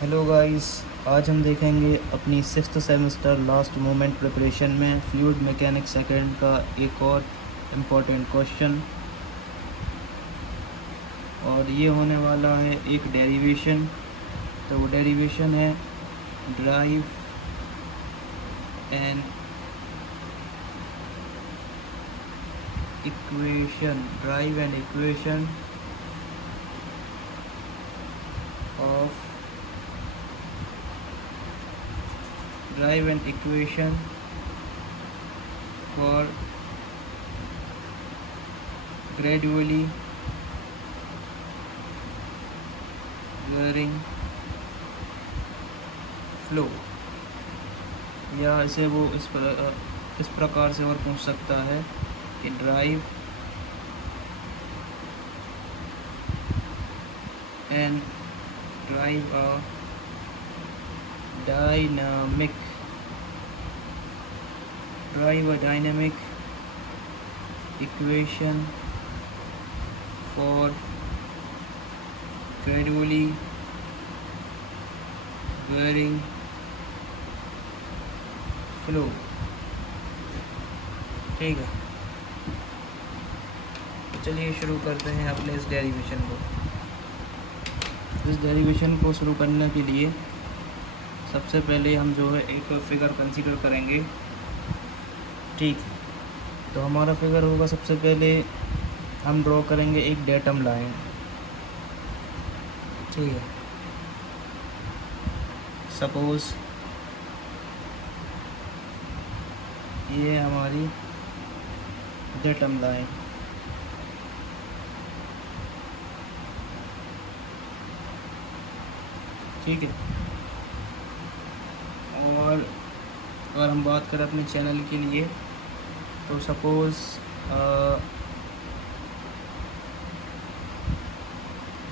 Hello guys, आज हम देखेंगे अपनी sixth semester last moment preparation में फ्लूइड मैकेनिक्स सेकंड का एक और इम्पोर्टेंट क्वेश्चन। और ये होने वाला है एक डेरिवेशन। तो वो डेरिवेशन है drive an equation of drive an equation for gradually varying flow। या इसे वो इस प्रकार से और पूछ सकता है कि drive a dynamic equation for gradually varying flow। ठीक है, तो चलिए शुरू करते हैं अपने इस डेरिवेशन को। इस डेरिवेशन को शुरू करने के लिए सबसे पहले हम जो है एक फिगर कंसीडर करेंगे। ठीक, तो हमारा फिगर होगा, सबसे पहले हम ड्रॉ करेंगे एक डेटम लाइन। ठीक है, सपोज ये हमारी डेटम लाइन। ठीक है, और अगर हम बात करें अपने चैनल के लिए, तो सपोज़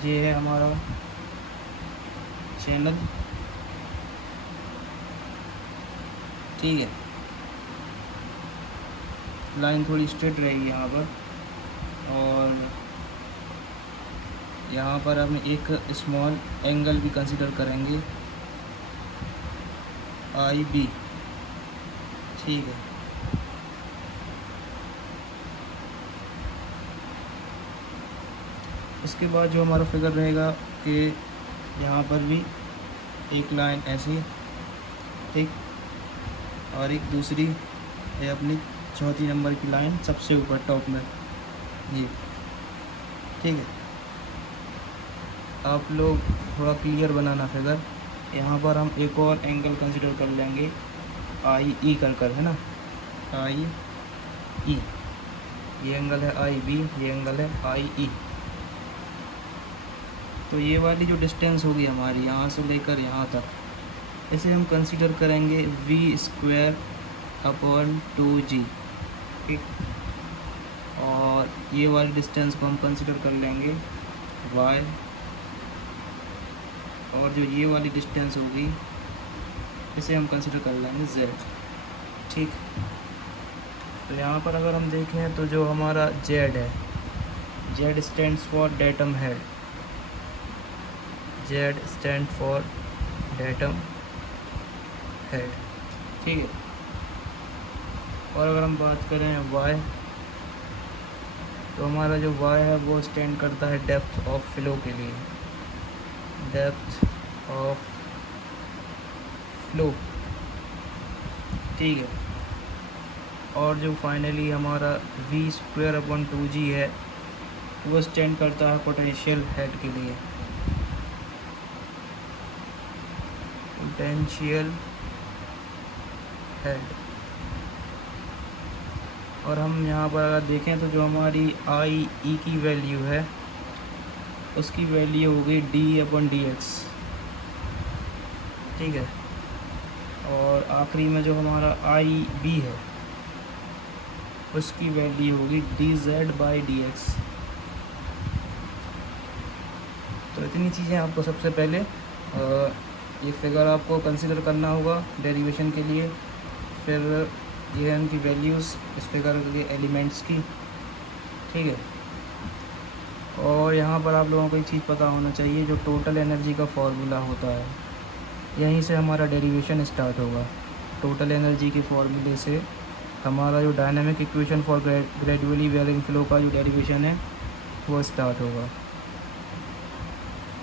ये है हमारा चैनल। ठीक है, लाइन थोड़ी स्ट्रेट रहेगी यहाँ पर, और यहाँ पर हम एक स्मॉल एंगल भी कंसीडर करेंगे, IB। ठीक है, इसके बाद जो हमारा फिगर रहेगा कि यहाँ पर भी एक लाइन ऐसी, ठीक, और एक दूसरी है अपनी चौथी नंबर की लाइन सबसे ऊपर टॉप में ये। ठीक है, आप लोग थोड़ा क्लियर बनाना फिगर। यहाँ पर हम एक और एंगल कंसीडर कर लेंगे, IE कर है ना, IE। ये एंगल है IB, ये एंगल है IE। तो ये वाली जो डिस्टेंस होगी हमारी यहाँ से लेकर यहाँ तक, इसे हम कंसीडर करेंगे V²/2G। ठीक, और ये वाली डिस्टेंस को हम कंसीडर कर लेंगे Y, और जो ये वाली डिस्टेंस होगी इसे हम कंसीडर कर लेंगे Z। ठीक, तो यहाँ पर अगर हम देखें तो जो हमारा Z है, Z stands for datum head, Z stand for datum head. ठीक है, और अगर हम बात करें Y, तो हमारा जो Y है वो स्टैंड करता है डेप्थ ऑफ फ्लो के लिए, डेप्थ ऑफ फ्लो। ठीक है, और जो फाइनली हमारा V²/2G है वो स्टैंड करता है पोटेंशियल हेड के लिए, पोटेंशियल हेड। और हम यहाँ पर अगर देखें तो जो हमारी IE की वैल्यू है उसकी वैल्यू होगी D/dx। ठीक है, और आखिरी में जो हमारा IB है उसकी वैल्यू होगी dZ/dx। तो इतनी चीज़ें आपको सबसे पहले ये फिगर आपको कंसीडर करना होगा डेरिवेशन के लिए। फिर ये है उनकी वैल्यूज़ इस फिगर के एलिमेंट्स की। ठीक है, और यहाँ पर आप लोगों को एक चीज़ पता होना चाहिए, जो टोटल एनर्जी का फार्मूला होता है यहीं से हमारा डेरिवेशन स्टार्ट होगा। टोटल एनर्जी के फॉर्मूले से हमारा जो dynamic equation for gradually varying flow का जो डेरिवेशन है वो स्टार्ट होगा।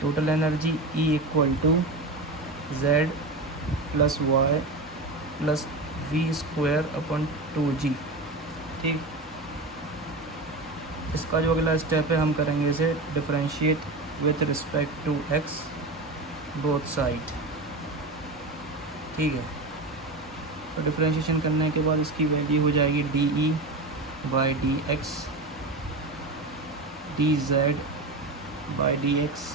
Total energy E equal to Z plus Y plus V square upon 2G। ठीक, इसका जो अगला स्टेप है हम करेंगे इसे differentiate with respect to x both side. ठीक है, तो डिफरेंशिएशन करने के बाद इसकी वैल्यू हो जाएगी D by D X, D Z by D X,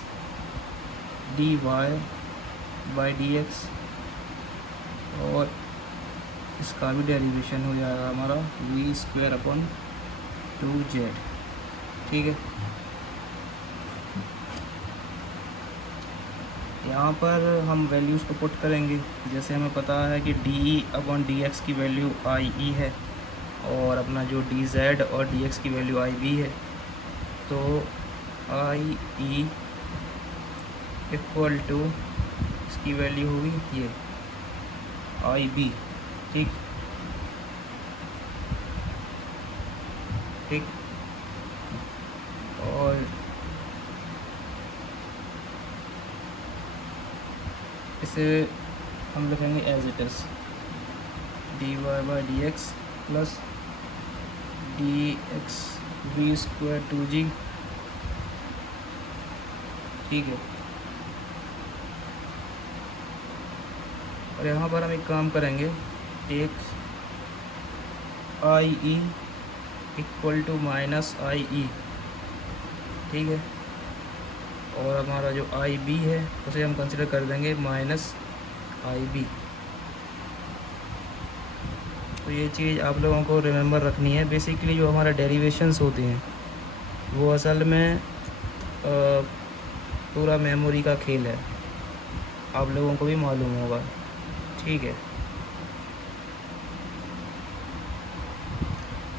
D Y by D X, और इसका भी डेरिवेशन हो जाएगा हमारा वी स्क्वायर अपॉन 2z। ठीक है, यहाँ पर हम वैल्यूज़ को पुट करेंगे। जैसे हमें पता है कि डी अपॉन डी एक्स की वैल्यू आई ई है और अपना जो डी जेड और डी एक्स की वैल्यू आई बी है, तो आई ई इक्वल टू इसकी वैल्यू होगी ये आई बी। ठीक ठीक, और इसे हम लिखेंगे as it is D Y by D X plus D X V square 2G। ठीक है, और यहाँ पर हम एक काम करेंगे, एक आई E equal to minus I ई। ठीक है, और हमारा जो आई बी है उसे हम कंसिडर कर देंगे माइनस आई बी। तो ये चीज़ आप लोगों को रिमेंबर रखनी है। बेसिकली जो हमारा डेरिवेशंस होते हैं वो असल में पूरा मेमोरी का खेल है, आप लोगों को भी मालूम होगा। ठीक है,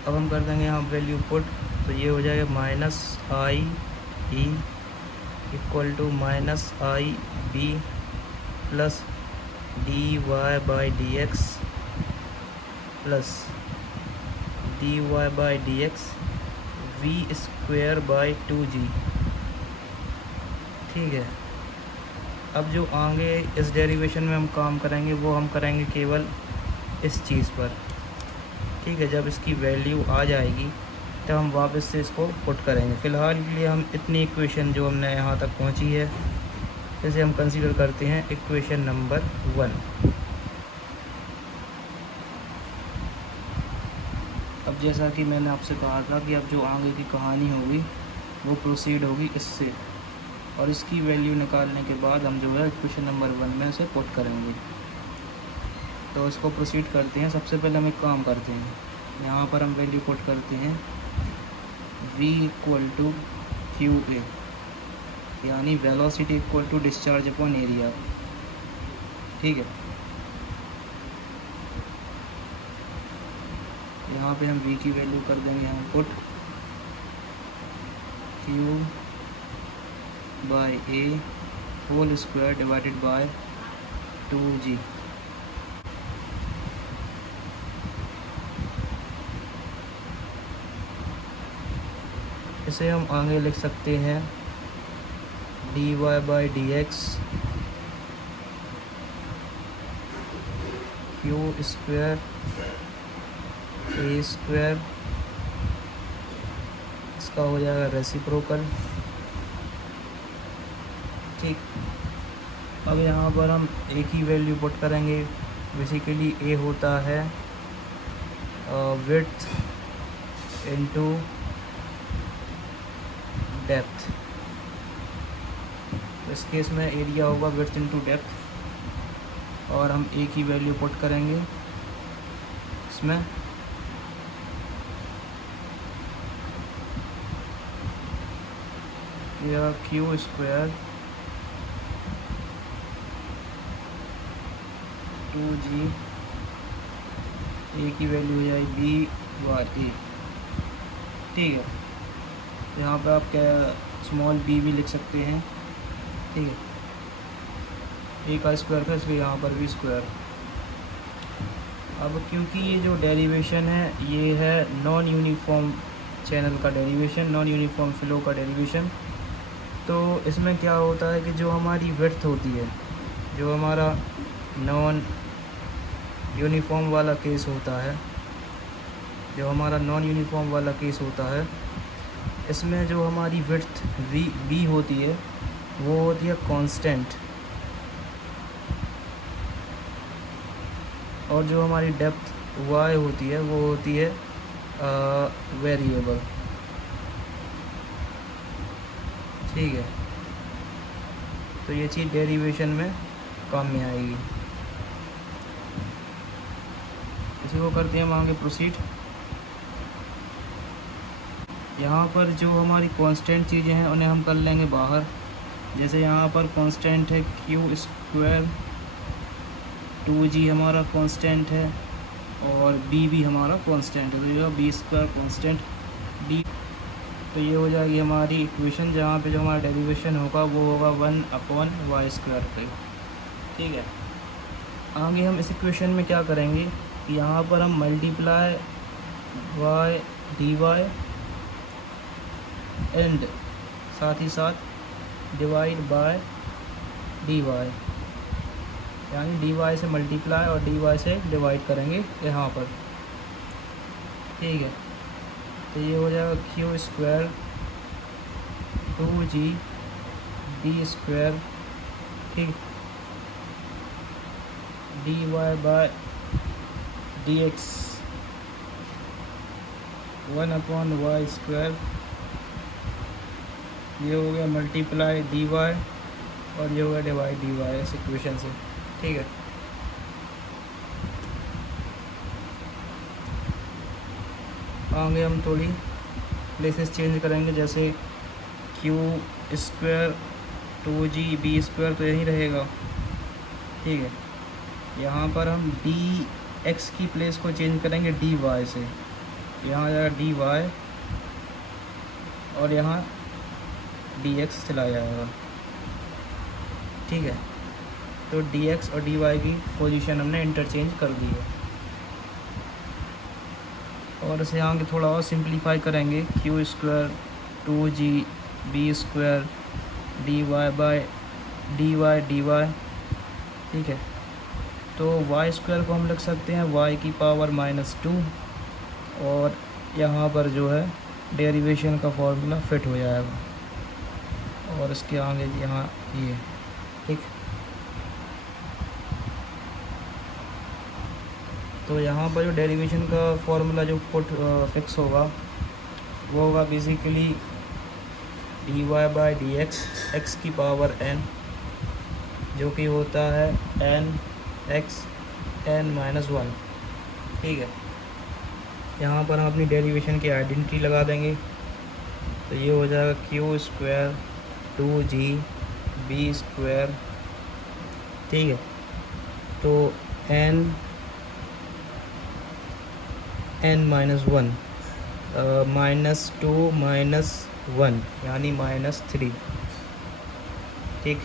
अब हम कर देंगे यहाँ वैल्यू पुट, तो ये हो जाएगा minus I E equal to minus I B plus D Y by D X plus D Y by D X V square by 2G। ठीक है, अब जो आगे इस डेरिवेशन में हम काम करेंगे वो हम करेंगे केवल इस चीज़ पर। ठीक है, जब इसकी वैल्यू आ जाएगी तब हम वापस से इसको पुट करेंगे। फ़िलहाल के लिए हम इतनी इक्वेशन जो हमने यहाँ तक पहुँची है इसे हम कंसीडर करते हैं इक्वेशन नंबर 1। अब जैसा कि मैंने आपसे कहा था कि अब जो आगे की कहानी होगी वो प्रोसीड होगी इससे, और इसकी वैल्यू निकालने के बाद हम जो है इक्वेशन नंबर 1 में इसे पुट करेंगे। तो इसको प्रोसीड करते हैं। सबसे पहले हम एक काम करते हैं, यहाँ पर हम वैल्यू पुट करते हैं v equal to Q A, यानी velocity equal to discharge upon area. ठीक है, यहाँ पे हम v की वैल्यू कर देंगे हम put q by A whole square divided by 2G। इसे हम आगे लिख सकते हैं D Y by D X Q square A square, इसका हो जाएगा रेसिप्रोकल। ठीक, अब यहाँ पर हम एक ही वैल्यू पुट करेंगे। बेसिकली ए होता है विड्थ इनटू डेप्थ, तो इस केस में एरिया होगा विड्थ इनटू डेप्थ, और हम एक ही वैल्यू पुट करेंगे इसमें। यह क्यू स्क्वायर 2G, ए की वैल्यू हो जाएगी बी बार ए। ठीक है, यहाँ पे आप क्या स्मॉल बी भी लिख सकते हैं। ठीक है, ए का स्क्वायर था इसलिए यहाँ पर भी स्क्वायर। अब क्योंकि ये जो डेरिवेशन है ये है नॉन यूनिफॉर्म चैनल का डेरिवेशन, नॉन यूनिफॉर्म फ्लो का डेरिवेशन, तो इसमें क्या होता है कि जो हमारी विड्थ होती है, जो हमारा नॉन यूनिफॉर्म वाला केस होता है, जो हमारा नॉन यूनिफॉर्म वाला केस होता है, इसमें जो हमारी विड्थ वी होती है वो होती है कांस्टेंट, और जो हमारी डेप्थ वाई होती है वो होती है वेरिएबल। ठीक है, तो ये चीज़ डेरिवेशन में काम में आएगी। इसी को करते हैं हम आगे प्रोसीड। यहाँ पर जो हमारी कांस्टेंट चीज़ें हैं उन्हें हम कर लेंगे बाहर। जैसे यहाँ पर कांस्टेंट है क्यू स्क्वायर, 2g हमारा कांस्टेंट है और b भी हमारा कांस्टेंट है, तो ये बी स्क्वायर कांस्टेंट d। तो ये हो जाएगी हमारी इक्वेशन, जहाँ पे जो हमारा डेरिवेशन होगा वो होगा 1/y² पे। ठीक है, आगे हम इस इक्वेशन में क्या करेंगे कि यहाँ पर हम मल्टीप्लाई y dy एंड साथ ही साथ डिवाइड बाय dy, यानी dy से मल्टीप्लाई और dy से डिवाइड करेंगे यहाँ पर। ठीक है, तो ये हो जाएगा Q square 2g D square, ठीक, dy बाय dx 1/y², ये हो गया मल्टीप्लाई dy और ये हो गया डिवाइड dy इस इक्वेशन से। ठीक है, आगे हम थोड़ी प्लेसेस चेंज करेंगे, जैसे क्यू स्क्वायर 2g b² तो यहीं रहेगा। ठीक है, यहाँ पर हम dx की प्लेस को चेंज करेंगे dy से, यहाँ आ जाएगा dy और यहाँ dx चला जाएगा। ठीक है, तो dx और dy की पोजीशन हमने इंटरचेंज कर दी है। और इसे आगे थोड़ा और सिंप्लीफाई करेंगे, Q square 2g b² dy by dy। ठीक है, तो y² को हम लिख सकते हैं y⁻², और यहाँ पर जो है डेरिवेशन का फॉर्मूला फिट हो जाएगा, और इसके आगे यहाँ ये। ठीक, तो यहाँ पर जो डेरिवेशन का फॉर्मूला जो फिक्स होगा वो होगा basically dy bye dx x⁻n, जो कि होता है n(x) n-1। ठीक है, यहाँ पर हम अपनी डेरिवेशन की आइडेंटिटी लगा देंगे, तो ये हो जाएगा क्यू स्क्वायर 2g b²। ठीक है, तो n-1 -2 -1 यानी -3। ठीक,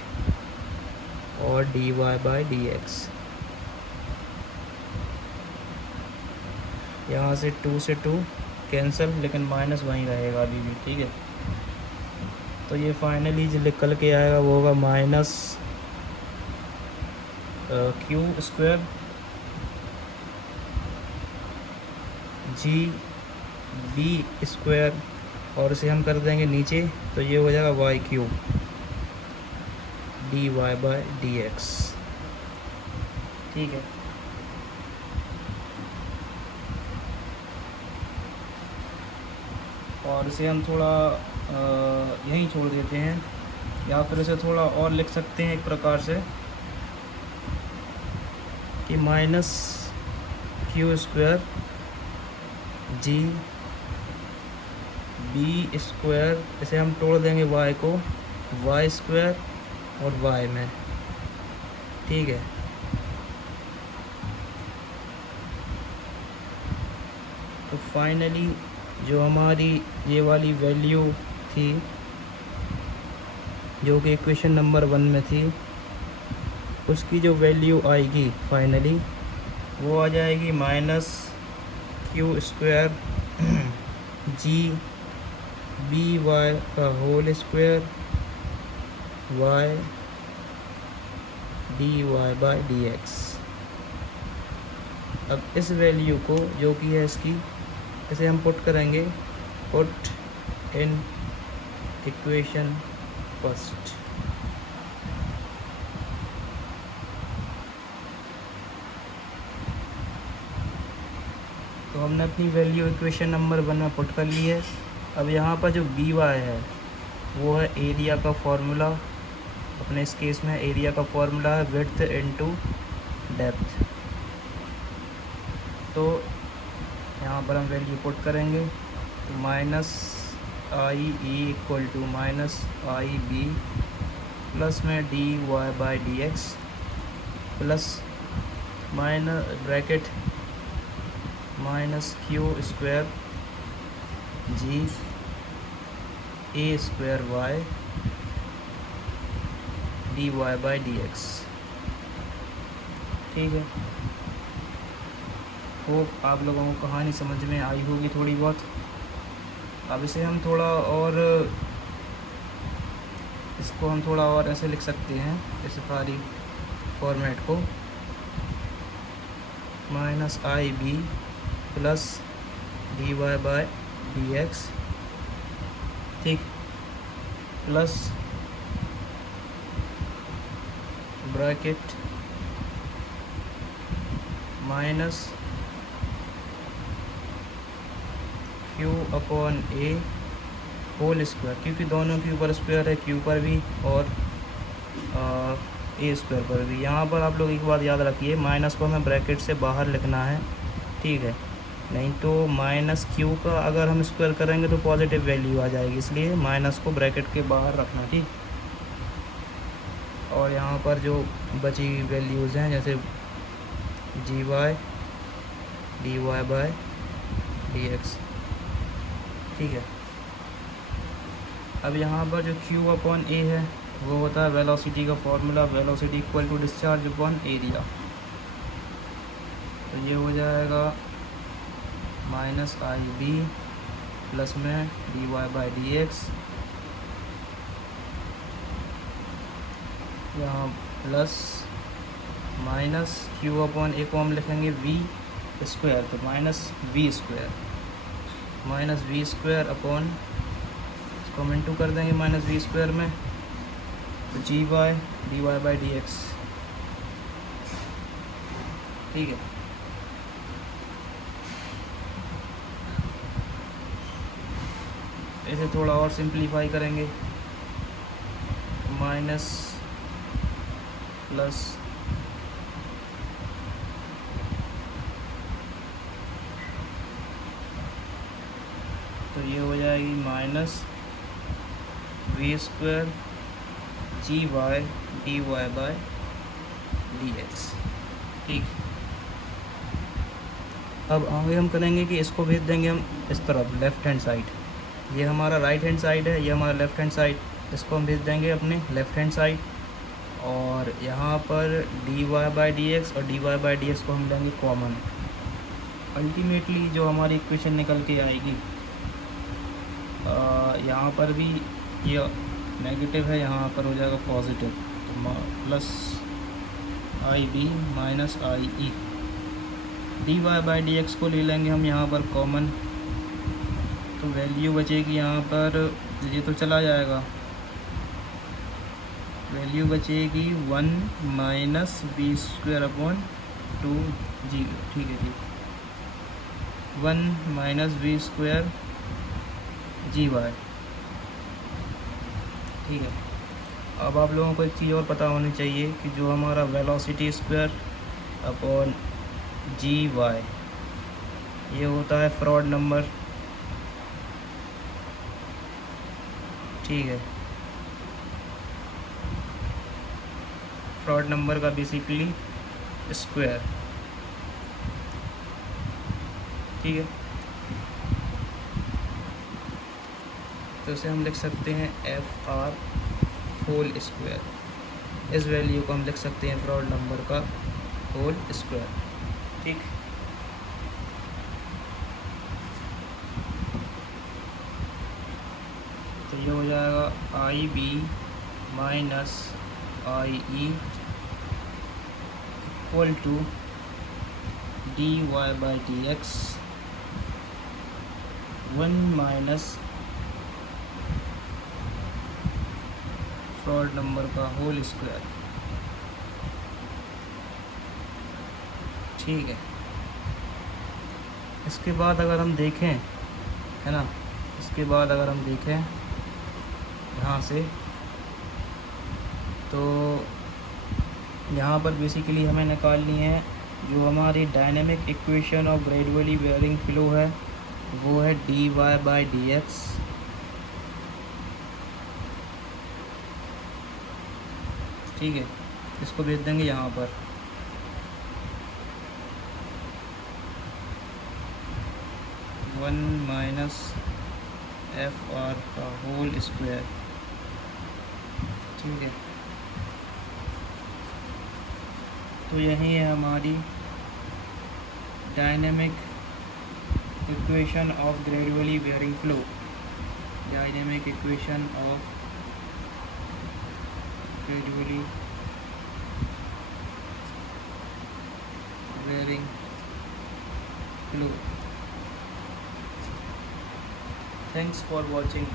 और dy बाय dx, यहाँ से 2 से 2 कैंसिल, लेकिन माइनस वहीं रहेगा अभी भी। ठीक है, तो ये फाइनली जो निकल के आएगा वो होगा minus Q square g b², और इसे हम कर देंगे नीचे, तो ये हो जाएगा y³ dy बाय dx। ठीक है, और इसे हम थोड़ा यहीं छोड़ देते हैं, या फिर इसे थोड़ा और लिख सकते हैं एक प्रकार से कि minus Q square g b², इसे हम तोड़ देंगे y को y² और y में। ठीक है, तो फाइनली जो हमारी ये वाली वैल्यू थी जो कि इक्वेशन नंबर 1 में थी, उसकी जो वैल्यू आएगी फाइनली वो आ जाएगी minus Q square G B Y का whole square Y D Y by D X. अब इस वैल्यू को जो कि है इसकी, इसे हम पुट करेंगे, पुट इन इक्वेशन फर्स्ट। तो हमने अपनी वैल्यू इक्वेशन नंबर 1 में पुट कर ली है। अब यहाँ पर जो बी वाई है वो है एरिया का फॉर्मूला, अपने इस केस में एरिया का फॉर्मूला है विड्थ इनटू डेप्थ। तो यहाँ पर हम वैल्यू पुट करेंगे, तो minus I E equal to minus I B plus में D Y by D X plus minus bracket minus Q square G A square Y D Y by D X. ठीक है, hope आप लोगों को कहानी समझ में आई होगी थोड़ी बहुत। अब इसे हम थोड़ा और, इसको हम थोड़ा और ऐसे लिख सकते हैं, इस सारी फॉर्मेट को, minus I B plus D Y by D X, ठीक, plus bracket minus Q upon A whole square, क्योंकि दोनों के ऊपर स्क्वायर है, क्यू पर भी और ए स्क्वायर पर भी। यहाँ पर आप लोग एक बात याद रखिए, माइनस को हमें ब्रैकेट से बाहर लिखना है, ठीक है, नहीं तो माइनस क्यू का अगर हम स्क्वायर करेंगे तो पॉजिटिव वैल्यू आ जाएगी, इसलिए माइनस को ब्रैकेट के बाहर रखना, ठीक। और यहाँ पर जो बची वैल्यूज़ हैं जैसे G Y D Y by D X, ठीक है। अब यहाँ पर जो Q अपॉन ए है वो होता है वेलोसिटी का formula, velocity equal to discharge upon area. तो ये हो जाएगा माइनस आई बी प्लस में D Y by D X, यहाँ plus minus Q upon A को हम लिखेंगे V स्क्वायर, तो minus V square, minus V square upon, इसको हम इंटू कर देंगे माइनस V स्क्वायर में, तो G Y D Y by D X, ठीक है। इसे थोड़ा और सिंप्लीफाई करेंगे, माइनस प्लस तो ये हो जाएगी minus V square G Y D Y by D X, ठीक। अब आगे हम करेंगे कि इसको भेज देंगे हम इस तरफ लेफ़्ट हैंड साइड, ये हमारा राइट हैंड साइड है, ये हमारा लेफ़्ट हैंड साइड, इसको हम भेज देंगे अपने लेफ़्ट हैंड साइड। और यहाँ पर D Y by D X और D Y by D X को हम लेंगे कॉमन। अल्टीमेटली जो हमारी इक्वेशन निकल के आएगी, यहाँ पर भी ये नेगेटिव है, यहाँ पर हो जाएगा पॉजिटिव, तो plus I B minus I E, D Y by D X को ले लेंगे हम यहाँ पर कॉमन, तो वैल्यू बचेगी यहाँ पर, ये तो चला जाएगा, वैल्यू बचेगी 1 माइनस बी स्क्वायर अपॉन 2 जी, ठीक है जी, 1 minus B square G Y, ठीक है। अब आप लोगों को एक चीज़ और पता होनी चाहिए कि जो हमारा velocity square upon G Y, ये होता है फ्रॉड नंबर, ठीक है। फ्रॉड नंबर का बेसिकली स्क्वायर, ठीक है। तो इसे हम लिख सकते हैं एफ आर होल स्क्वायर, इस वैल्यू को हम लिख सकते हैं फ्रॉड नंबर का होल स्क्वायर। ठीक, तो ये हो जाएगा I B minus I E equal to D Y by D X 1 minus Froude number का होल स्क्वायर। ठीक है, इसके बाद अगर हम देखें, है ना, इसके बाद अगर हम देखें यहाँ से, तो यहाँ पर बेसिकली हमें निकालनी है जो हमारी dynamic equation of gradually varying flow है, वो है D Y by D X ठीक है, इसको भेज देंगे यहाँ पर। वन माइनस एफ आर का होल स्क्वायर। ठीक है, तो यही है हमारी dynamic equation of gradually varying flow, dynamic equation of gradually wearing flow. Thanks for watching.